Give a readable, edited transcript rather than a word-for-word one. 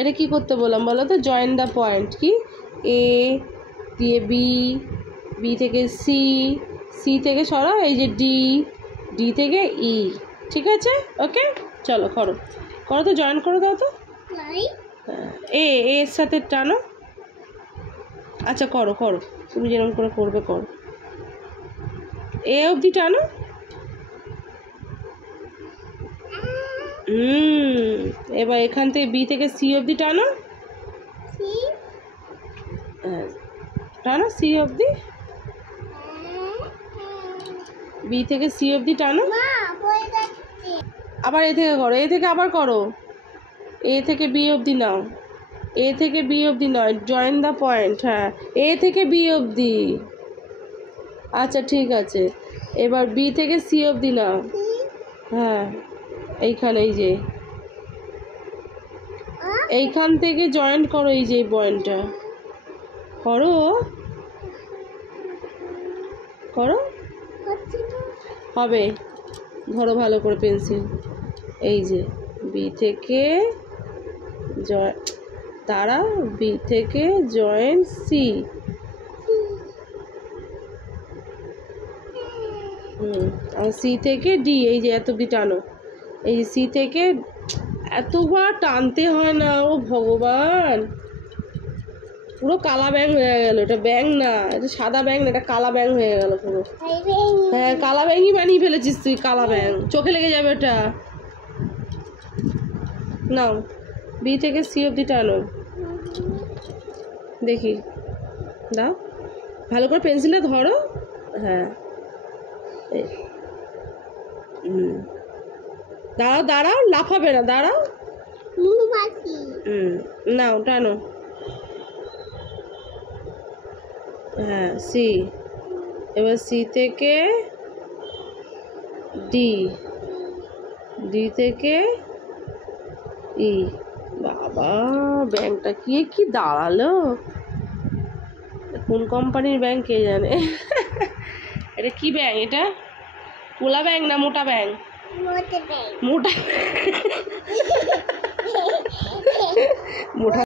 এটা কি করতে বললাম বলো তো? Join the point. কি? এ দিয়ে বি, বি থেকে সি, সি থেকে সরাও এই যে ডি, ডি থেকে ই। ঠিক আছে, ওকে চলো করো, করো তো, জয়েন করে দাও তো। এ এর সাথে টানো। আচ্ছা করো করো, তুমি যেরকম করে করবে করো। এ অবধি টানো। এবার এখান থেকে বি থেকে সি অবধি টানো। টানো সি অবধি, বি থেকে সি অবধি টানো। আবার এ থেকে করো, এ থেকে আবার করো, এ থেকে বি অবধি নাও, এ থেকে বি অবধি নয়, জয়েন দ্য পয়েন্ট। হ্যাঁ, এ থেকে বি অবধি। আচ্ছা ঠিক আছে, এবার বি থেকে সি অবধি নাও। হ্যাঁ, এইখানে এই যে এইখান থেকে জয়েন্ট করো, এই যে পয়েন্টটা করো, করো হবে। ধরো ভালো করে পেন্সিল, এই যে বি থেকে দাঁড়াও, বি থেকে জয়েন্ট সি। আর সি থেকে ডি, এই যে এত অবধি টানো। এই সি থেকে এতবার টানতে হয় না, ও ভগবান, পুরো কালা ব্যাং হয়ে গেল। এটা ব্যাং না, এটা সাদা ব্যাং না, এটা কালা ব্যাং হয়ে গেল পুরো। হ্যাঁ, কালা ব্যাংই বানিয়ে ফেলেছিস তুই, কালা ব্যাং, চোখে লেগে যাবে এটা। নাও, বি থেকে সি অবধি টানো, দেখি দাও, ভালো করে পেন্সিলে ধরো। হ্যাঁ, দাঁড়াও দাঁড়াও, লাফাবে না, দাঁড়াও। নাও টানো। হ্যাঁ সি, এবার সি থেকে ডি, ডি থেকে ই। বাবা, ব্যাংকটা কি দাঁড়ালো, কোন কোম্পানির ব্যাংক কে জানে। এটা কি ব্যাংক? এটা পোলা ব্যাংক না মোটা ব্যাংক? মোটা মোটা